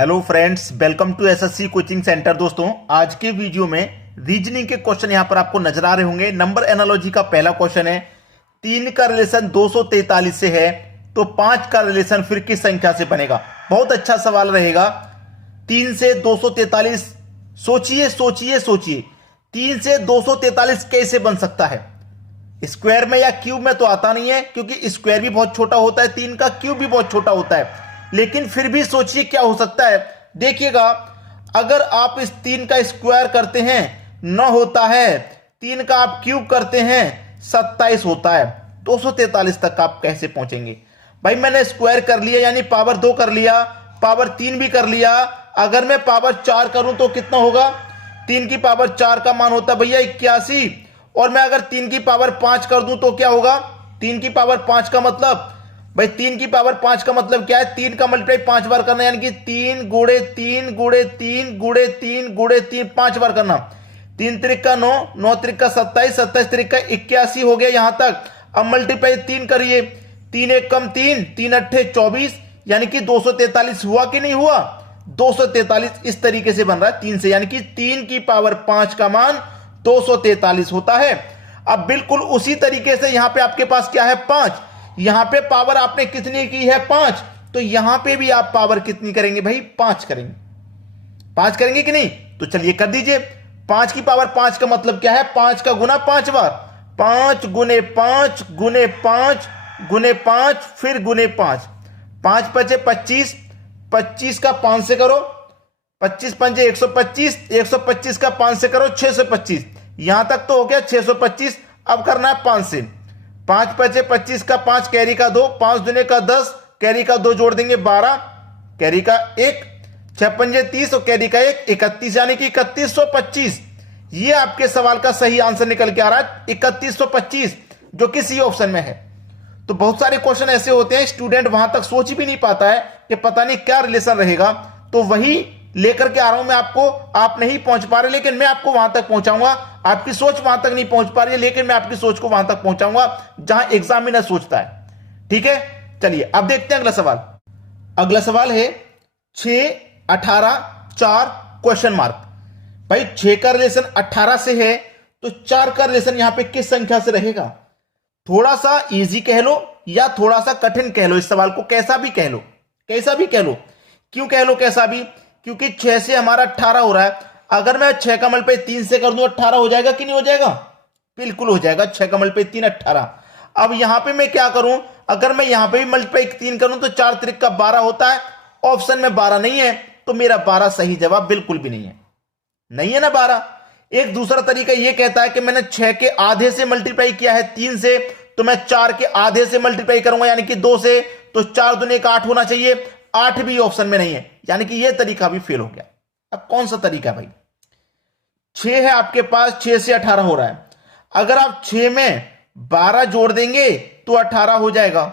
Hello friends, welcome to SSC coaching centre. दोस्तों, आज के वीडियो में रीजनिंग के क्वेश्चन यहां पर आपको नजर आ रहे होंगे। नंबर एनालॉजी का पहला क्वेश्चन है, 3 का रिलेशन 243 से है तो 5 का रिलेशन फिर किस संख्या से बनेगा। बहुत अच्छा सवाल रहेगा। 3 से 243, सोचिए सोचिए सोचिए, 3 से 243 कैसे बन सकता है। स्क्वायर में या क्यूब में तो आता नहीं है, क्योंकि स्क्वायर भी बहुत छोटा होता है 3 का, क्यूब भी बहुत छोटा होता है। लेकिन फिर भी सोचिए क्या हो सकता है। देखिएगा, अगर आप इस 3 का स्क्वायर करते हैं 9 होता है, 3 का आप क्यूब करते हैं 27 होता है। 243 तक आप कैसे पहुंचेंगे भाई। मैंने स्क्वायर कर लिया यानी पावर 2 कर लिया, पावर 3 भी कर लिया। अगर मैं पावर 4 करूं तो कितना होगा। 3 की पावर 4 का मान होता है भैया 81, और मैं अगर 3 की पावर 5 कर दूं तो क्या होगा। 3 की पावर 5 का मतलब भाई, 3 की पावर 5 का मतलब क्या है, 3 का मल्टीप्लाई 5 बार करना, यानी कि 3 गुणे 3 गुणे 3 गुणे 3 गुणे 3 5 बार करना। 3 त्रिक का 9, 9 त्रिक का 27, 27 त्रिक का 81 हो गया यहां तक। अब मल्टीप्लाई 3 करिए, 3 एक कम 3, 3 अट्ठे 24, यानी कि 243 हुआ कि नहीं हुआ। 243 इस तरीके से बन रहा है 3 से, यानी कि 3 की पावर 5 का मान 243 होता है। अब बिल्कुल उसी तरीके से यहां पे आपके पास क्या है, 5। यहां पे पावर आपने कितनी की है, 5, तो यहां पे भी आप पावर कितनी करेंगे भाई, 5 करेंगे। 5 करेंगे कि नहीं, तो चलिए कर दीजिए। 5 की पावर 5 का मतलब क्या है, 5 का गुना 5 बार, 5 गुने 5 गुने 5 गुने 5 फिर गुने 5, 5 पचे 25, 25 का 5 से करो, 25 पंजे 125, 125 का 5 से करो 625। यहां तक तो हो गया 625। अब करना है 5 से, 5 पचे 25 का 5 कैरी का 2, 5 दुने का 10, कैरी का 2 जोड़ देंगे 12, कैरी का 1, 6 पंजे 30 और कैरी का 1 31, यानी कि 3125। ये आपके सवाल का सही आंसर निकल के आ रहा है 3125, जो कि सी ऑप्शन में है। तो बहुत सारे क्वेश्चन ऐसे होते हैं स्टूडेंट वहां तक सोच भी नहीं पाता है कि पता नहीं क्या रिलेशन रहेगा, तो वही लेकर के आ रहा हूं मैं आपको। आप नहीं पहुंच पा रहे, लेकिन मैं आपको वहां तक पहुंचाऊंगा। आपकी सोच वहां तक नहीं पहुंच पा रही है, लेकिन मैं आपकी सोच को वहां तक पहुंचाऊंगा जहां एग्जामिनर सोचता है। ठीक है, चलिए अब देखते हैं अगला सवाल। अगला सवाल है 6, 18, 4 क्वेश्चन मार्क। भाई 6 का रिलेशन 18 से है तो 4 का रिलेशन यहां पे किस संख्या से रहेगा। थोड़ा सा इजी कह लो या थोड़ा सा कठिन कह लो, इस सवाल को कैसा भी कह लो, कैसा भी कह लो। क्यों कह लो कैसा भी, क्योंकि 6 से हमारा 18 हो रहा है। अगर मैं 6 का मल्टीप्लाई 3 से कर दूं 18 हो जाएगा कि नहीं हो जाएगा, बिल्कुल हो जाएगा। 6 का मल्टीप्लाई 3 18। अब यहां पे मैं क्या करूं, अगर मैं यहां पे भी मल्टीप्लाई 3 करूं तो 4 त्रिक का 12 होता है। ऑप्शन में 12 नहीं है, तो मेरा 12 सही जवाब बिल्कुल भी नहीं है, नहीं है ना 12। एक दूसरा तरीका यह कहता है कि मैंने 6 के आधे से मल्टीप्लाई किया है 3 से, तो मैं 4 के आधे से मल्टीप्लाई करूंगा यानी कि 2 से, तो 4 दूने का 8 होना चाहिए। 8 भी ऑप्शन में नहीं है, यानी कि यह तरीका भी फेल हो गया। अब कौन सा तरीका भाई, 6 है आपके पास, 6 से 18 हो रहा है। अगर आप 6 में 12 जोड़ देंगे तो 18 हो जाएगा।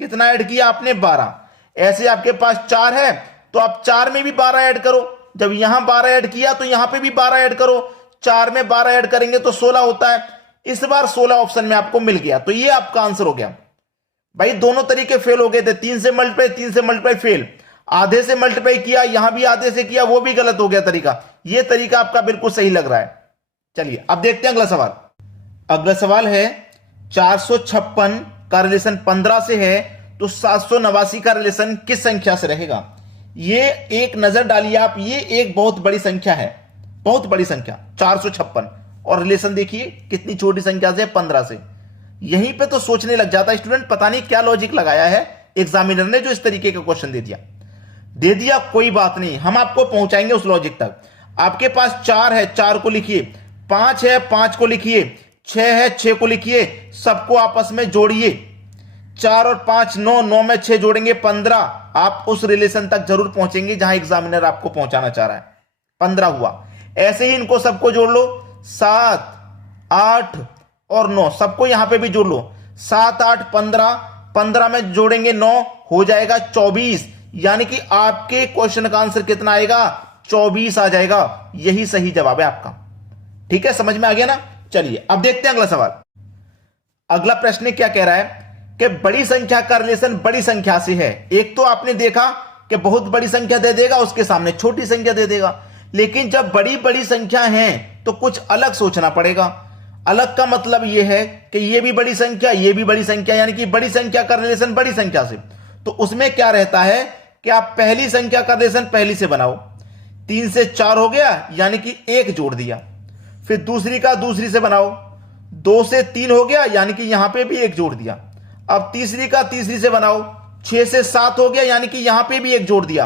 कितना ऐड किया आपने, 12। ऐसे आपके पास 4 है तो आप 4 में भी 12 ऐड करो। जब यहां 12 ऐड किया तो यहां पे भी 12 ऐड करो। 4 में 12 ऐड करेंगे तो 16 होता है। इस बार 16 ऑप्शन में आपको मिल गया, तो ये आपका आंसर हो गया। भाई दोनों तरीके फेल हो गए थे, 3 से मल्टीप्लाई 3 से मल्टीप्लाई फेल, आधे से मल्टीप्लाई किया, यहां भी आधे से किया, वो भी गलत हो गया तरीका। ये तरीका आपका बिल्कुल सही लग रहा है। चलिए अब देखते हैं अगला सवाल। अगला सवाल है 456 का रिलेशन 15 से है तो 789 का रिलेशन किस संख्या से रहेगा। ये एक नजर डालिए आप, ये एक बहुत बड़ी संख्या है, बहुत बड़ी संख्या 456, और रिलेशन देखिए कितनी छोटी संख्या से, 15 से। यहीं पे तो सोचने लग जाता है स्टूडेंट, पता नहीं क्या लॉजिक लगाया है एग्जामिनर ने जो इस तरीके का क्वेश्चन दे दिया। कोई बात नहीं, हम आपको पहुंचाएंगे उस लॉजिक तक। आपके पास 4 है, 4 को लिखिए, 5 है, 5 को लिखिए, 6 है, 6 को लिखिए, सबको आपस में जोड़िए। 4 और 5 9, 9 में 6 जोड़ेंगे 15। आप उस रिलेशन तक जरूर पहुंचेंगे जहां एग्जामिनर आपको पहुंचाना चाह रहा है। 15 हुआ। ऐसे ही इनको सबको जोड़ लो, 7, 8 और 9, सबको यहां पे भी जोड़ लो। 7, 8, 15, 15 में जोड़ेंगे 9, हो जाएगा 24, यानी कि आपके क्वेश्चन का आंसर कितना आएगा, 24 आ जाएगा। यही सही जवाब है आपका। ठीक है, समझ में आ गया ना। चलिए अब देखते हैं अगला सवाल। अगला प्रश्न क्या कह रहा है कि बड़ी संख्या का रिलेशन बड़ी संख्या से है। एक तो आपने देखा कि बहुत बड़ी संख्या दे देगा, उसके सामने छोटी संख्या दे देगा। लेकिन जब बड़ी बड़ी संख्या है तो कुछ अलग सोचना पड़ेगा। अलग का मतलब यह है कि ये भी बड़ी संख्या, ये भी बड़ी संख्या, यानी कि बड़ी संख्या का रिलेशन बड़ी संख्या से। तो उसमें क्या रहता है कि आप पहली संख्या का रिलेशन पहली से बनाओ। 3 से 4 हो गया, यानी कि 1 जोड़ दिया। फिर दूसरी का दूसरी से बनाओ। 2 से 3 हो गया, यानी कि यहां पे भी 1 जोड़ दिया। अब तीसरी का तीसरी से बनाओ। 6 से 7 हो गया, यानी कि यहां पे भी 1 जोड़ दिया।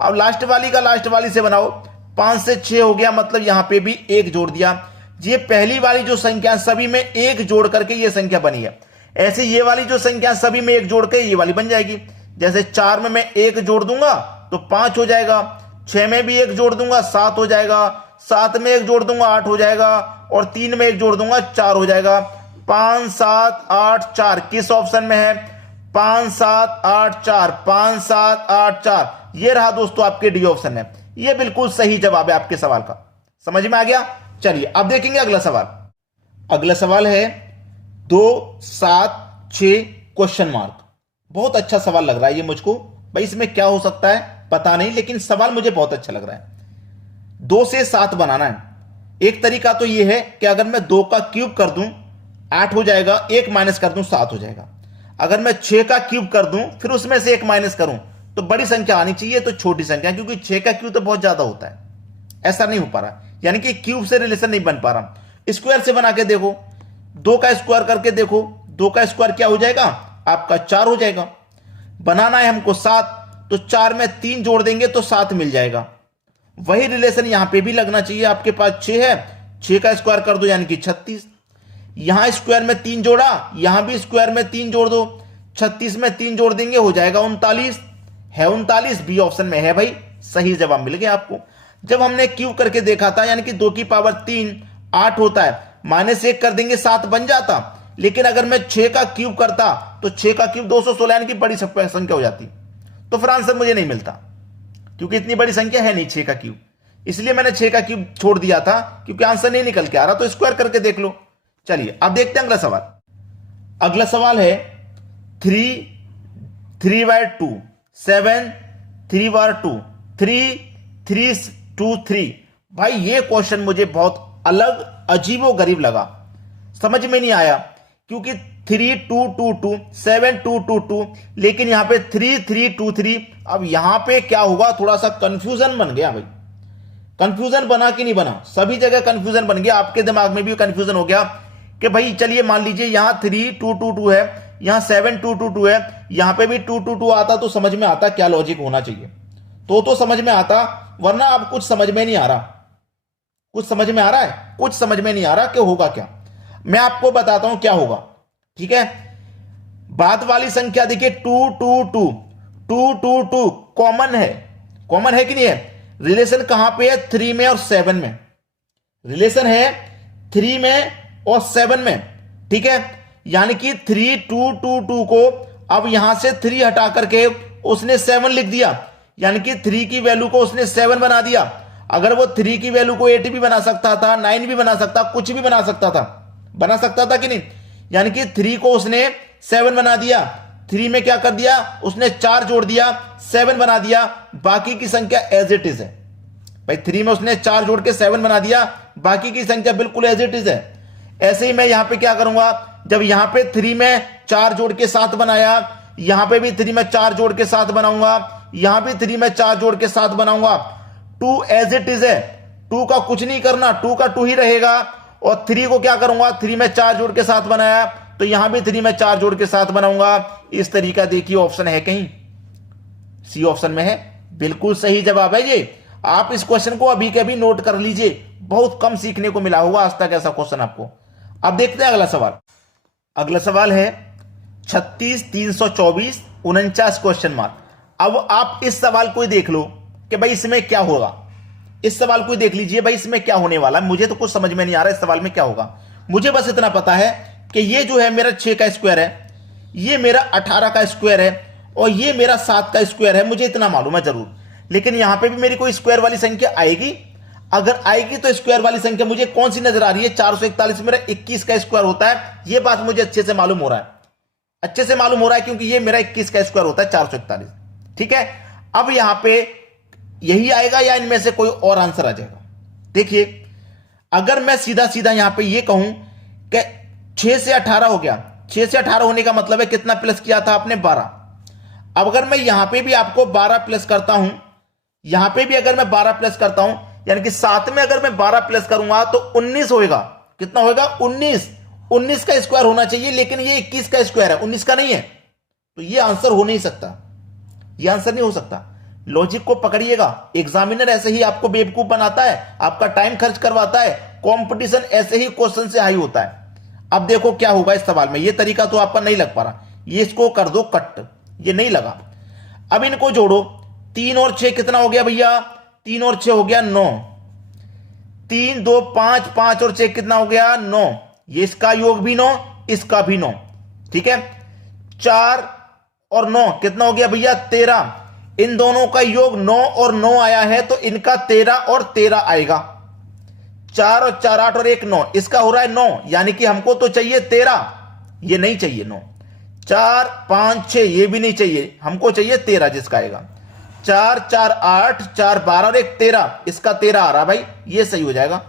अब लास्ट वाली का लास्ट वाली से बनाओ। 5 से 6 हो गया, मतलब यहां पे भी 1 जोड़ दिया। ये पहली वाली जो संख्या सभी में 1 जोड़ करके ये संख्या बनी है। ऐसे ये वाली जो संख्या सभी में 1 जोड़ के ये वाली बन जाएगी। जैसे 4 में मैं 1 जोड़ दूंगा तो 5 हो जाएगा। 6 में भी 1 जोड़ दूंगा 7 हो जाएगा। 7 में 1 जोड़ दूंगा 8 हो जाएगा। और 3 में 1 जोड़ दूंगा 4 हो जाएगा। 5 7 8 4 किस ऑप्शन में है? 5 7 8 4, 5 7 8 4, ये रहा दोस्तों आपके डी ऑप्शन है। ये बिल्कुल सही जवाब है आपके सवाल का। समझ में आ गया? चलिए अब देखेंगे अगला सवाल। अगला सवाल है 2 7 6 क्वेश्चन मार्क। बहुत अच्छा सवाल लग रहा है ये मुझको। भाई इसमें क्या हो सकता है पता नहीं, लेकिन सवाल मुझे बहुत अच्छा लग रहा है। 2 से 7 बनाना है। एक तरीका तो ये है कि अगर मैं 2 का क्यूब कर दूं 8 हो जाएगा, 1 माइनस कर दूं 7 हो जाएगा। अगर मैं 6 का क्यूब कर दूं फिर उसमें से 1 माइनस करूं तो बड़ी संख्या आनी चाहिए, तो छोटी संख्या, क्योंकि 6 का क्यूब तो बहुत ज्यादा होता है। ऐसा नहीं हो पा रहा, यानी कि क्यूब से रिलेशन नहीं बन पा रहा। स्क्वायर से बना के देखो, 2 का स्क्वायर करके देखो। 2 का स्क्वायर क्या हो जाएगा आपका? 4 हो जाएगा। बनाना है हमको 7, तो 4 में 3 जोड़ देंगे तो 7 मिल जाएगा। वही रिलेशन यहां पे भी लगना चाहिए। आपके पास 6 है, 6 का स्क्वायर कर दो यानी कि 36। यहां स्क्वायर में 3 जोड़ा, यहां भी स्क्वायर में 3 जोड़ दो। 36 में 3 जोड़ देंगे हो जाएगा 39 है। 39 बी ऑप्शन में है भाई। सही जवाब मिल गया आपको। जब हमने क्यूब करके देखा था, यानी कि 2 की पावर 3 8 होता है, -1 कर देंगे 7 बन जाता। लेकिन अगर मैं 6 का क्यूब करता तो 6 का क्यूब 216 यानी कि बड़ी संख्या हो जाती। तो फिर आंसर मुझे नहीं मिलता, क्योंकि इतनी बड़ी संख्या है नहीं 6 का क्यूब। इसलिए मैंने 6 का क्यूब छोड़ दिया था, क्योंकि आंसर नहीं निकल के आ रहा। तो स्क्वायर करके देख लो। चलिए अब देखते हैं अगला सवाल। अगला सवाल है 3/2 7 3/2 3 3 2 3। भाई ये क्वेश्चन मुझे बहुत अलग अजीबो गरीब लगा, समझ में नहीं आया। क्योंकि 3 2 2 2 7 2 2 2, लेकिन यहां पे 3 3 2 3। अब यहां पे क्या होगा? थोड़ा सा कंफ्यूजन बन गया भाई। कंफ्यूजन बना कि नहीं बना? सभी जगह कंफ्यूजन बन गया। आपके दिमाग में भी कंफ्यूजन हो गया कि भाई चलिए मान लीजिए यहां 3 2 2 2 है, यहां 7 2 2 2 है, यहां पे भी 2 2 2 आता तो समझ में आता क्या लॉजिक होना चाहिए, तो समझ में आता। वरना अब कुछ समझ में नहीं आ रहा। कुछ समझ में आ रहा है? कुछ समझ में नहीं आ रहा कि होगा क्या। मैं आपको बताता हूं क्या होगा, ठीक है। बाद वाली संख्या देखिए 2 2 2 2 2 2 कॉमन है। कॉमन है कि नहीं है? रिलेशन कहां पे है? 3 में और 7 में। रिलेशन है 3 में और 7 में, ठीक है। यानी कि 3 2 2 2 को अब यहां से 3 हटा करके उसने 7 लिख दिया, यानी कि 3 की वैल्यू को उसने 7 बना दिया। अगर वो 3 की वैल्यू को 8 भी बना सकता था, 9 भी बना सकता, कुछ भी बना सकता था। बना सकता था कि नहीं? यानी कि 3 को उसने 7 बना दिया। 3 में क्या कर दिया? उसने 4 जोड़ दिया, 7 बना दिया। बाकी की संख्या एज इट इज है भाई। 3 में उसने 4 जोड़ के 7 बना दिया, बाकी की संख्या बिल्कुल एज इट इज है। ऐसे ही मैं यहां पे क्या करूंगा? जब यहां पे 3 में 4 जोड़ के 7 बनाया, यहां पे भी 3 में 4 जोड़ के 7 बनाऊंगा, यहां भी 3 में 4 जोड़ के 7 बनाऊंगा। 2 एज इट इज है, 2 का कुछ नहीं करना, 2 का 2 ही रहेगा। और 3 को क्या करूंगा? 3 में 4 जोड़ के 7 बनाया, तो यहां भी 3 में 4 जोड़ के 7 बनाऊंगा। इस तरीका देखिए ऑप्शन है कहीं? सी ऑप्शन में है। बिल्कुल सही जवाब है ये। आप इस क्वेश्चन को अभी के अभी नोट कर लीजिए। बहुत कम सीखने को मिला होगा आज तक ऐसा क्वेश्चन आपको। अब देखते हैं अगला सवाल। अगला सवाल है 36 324 49 क्वेश्चन मार्क। अब आप इस सवाल को ही देख लो कि भाई इसमें क्या होगा। इस सवाल को ही देख लीजिए भाई, इसमें क्या होने वाला है। मुझे तो कुछ समझ में नहीं आ रहा इस सवाल में क्या होगा। मुझे बस इतना पता है कि ये जो है मेरा 6 का स्क्वायर है, ये मेरा 18 का स्क्वायर है, और ये मेरा 7 का स्क्वायर है। मुझे इतना मालूम है जरूर। लेकिन यहां पे भी मेरी कोई स्क्वायर वाली संख्या आएगी? अगर आएगी तो स्क्वायर वाली संख्या मुझे कौन सी नजर आ रही है? 441 मेरा 21 का स्क्वायर होता है। यह बात मुझे अच्छे से मालूम हो रहा है। अच्छे से मालूम हो रहा है क्योंकि ये मेरा 21 का स्क्वायर होता है 441, ठीक है। अब यहां पे यही आएगा या इनमें से कोई और आंसर आ जाएगा? देखिए, अगर मैं सीधा सीधा यहां पे ये कहूं कि 6 से 18 हो गया, 6 से 18 होने का मतलब है कितना प्लस किया था आपने? 12। अब अगर मैं यहां पे भी आपको 12 प्लस करता हूं, यहां पे भी अगर मैं 12 प्लस करता हूं, यानी कि 7 में अगर मैं 12 प्लस करूंगा तो 19 होगा। कितना होगा? 19। 19 का स्क्वायर होना चाहिए, लेकिन ये 21 का स्क्वायर है, 19 का नहीं है। तो ये आंसर हो नहीं सकता, ये आंसर नहीं हो सकता। लॉजिक को पकड़िएगा। एग्जामिनर ऐसे ही आपको बेवकूफ बनाता है, आपका टाइम खर्च करवाता है, कंपटीशन ऐसे ही क्वेश्चन से हाई होता है। अब देखो क्या होगा इस सवाल में। ये तरीका तो आपका नहीं लग पा रहा, ये इसको कर दो कट, ये नहीं लगा। अब इनको जोड़ो, 3 और 6 कितना हो गया भैया? 3 और 6 हो गया 9। 3 2 5, 5 और 6 कितना हो गया? 9। ये इसका योग भी 9, इसका भी 9। ठीक है, 4 और 9 कितना हो गया भैया? 13। इन दोनों का योग 9 और 9 आया है, तो इनका 13 और 13 आएगा। 4 और 4 8 और 1 9, इसका हो रहा है 9, यानी कि हमको तो चाहिए 13, ये नहीं चाहिए 9। 4 5 6 ये भी नहीं चाहिए, हमको चाहिए 13 जिसका आएगा। 4 4 8 4 12 और 1 13, इसका 13 आ रहा भाई, ये सही हो जाएगा।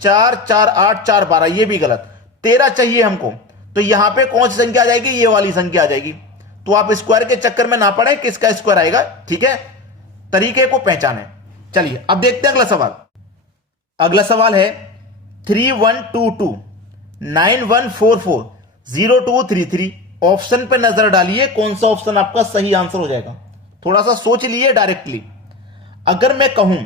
4 4 8 4 12 ये भी गलत, 13 चाहिए हमको। तो यहां पे कौन सी संख्या आ जाएगी? ये वाली संख्या आ जाएगी। तो आप स्क्वायर के चक्कर में ना पड़े किसका स्क्वायर आएगा। ठीक है, तरीके को पहचाने। चलिए अब देखते हैं अगला सवाल। अगला सवाल है 3122 9144 0233। ऑप्शन पे नजर डालिए, कौन सा ऑप्शन आपका सही आंसर हो जाएगा। थोड़ा सा सोच लिए डायरेक्टली। अगर मैं कहूं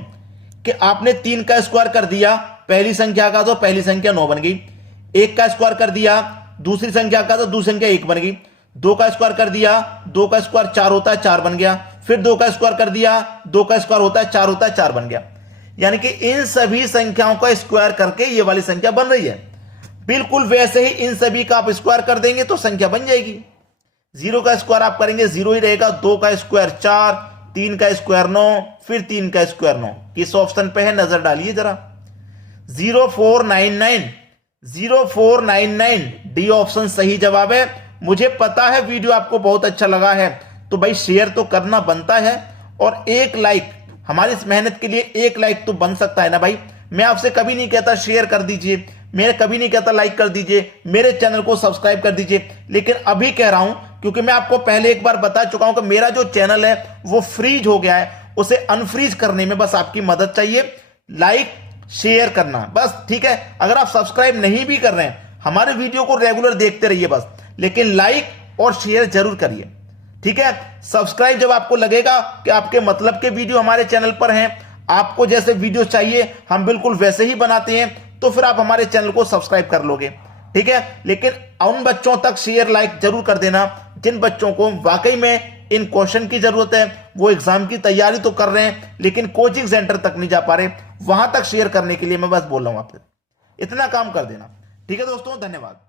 कि आपने 3 का स्क्वायर कर दिया पहली संख्या का, तो पहली संख्या 9 बन गई। 1 का स्क्वायर कर दिया दूसरी संख्या का, तो दूसरी संख्या 1 बन गई। 2 का स्क्वायर कर दिया, 2 का स्क्वायर 4 होता है, 4 बन गया। फिर 2 का स्क्वायर कर दिया, 2 का स्क्वायर होता है 4 होता है, 4 बन गया। यानी कि इन सभी संख्याओं का स्क्वायर करके ये वाली संख्या बन रही है। बिल्कुल वैसे ही इन सभी का आप स्क्वायर कर देंगे तो संख्या बन जाएगी। 0 का स्क्वायर आप करेंगे 0 ही रहेगा। 2 का स्क्वायर 4, 3 का स्क्वायर 9, फिर 3 का स्क्वायर 9। किस ऑप्शन पे है नजर डालिए जरा। 0499, 0499 डी ऑप्शन सही जवाब है। मुझे पता है वीडियो आपको बहुत अच्छा लगा है, तो भाई शेयर तो करना बनता है, और एक लाइक हमारी इस मेहनत के लिए, एक लाइक तो बन सकता है ना भाई। मैं आपसे कभी नहीं कहता शेयर कर दीजिए, मैं कभी नहीं कहता लाइक कर दीजिए, मेरे चैनल को सब्सक्राइब कर दीजिए, लेकिन अभी कह रहा हूं क्योंकि मैं आपको पहले एक बार बता चुका हूं कि मेरा जो चैनल है वो फ्रीज हो गया है, उसे अनफ्रीज करने में बस आपकी मदद चाहिए। लाइक शेयर करना बस, ठीक है। अगर आप सब्सक्राइब नहीं भी कर रहे हैं, हमारे वीडियो को रेगुलर देखते रहिए बस, लेकिन लाइक और शेयर जरूर करिए, ठीक है। सब्सक्राइब जब आपको लगेगा कि आपके मतलब के वीडियो हमारे चैनल पर हैं, आपको जैसे वीडियो चाहिए हम बिल्कुल वैसे ही बनाते हैं, तो फिर आप हमारे चैनल को सब्सक्राइब कर लोगे, ठीक है। लेकिन उन बच्चों तक शेयर लाइक जरूर कर देना जिन बच्चों को वाकई में इन क्वेश्चन की जरूरत है, वो एग्जाम की तैयारी तो कर रहे हैं लेकिन कोचिंग सेंटर तक नहीं जा पा रहे, वहां तक शेयर करने के लिए मैं बस बोल रहा हूं आपसे, इतना काम कर देना, ठीक है दोस्तों। धन्यवाद।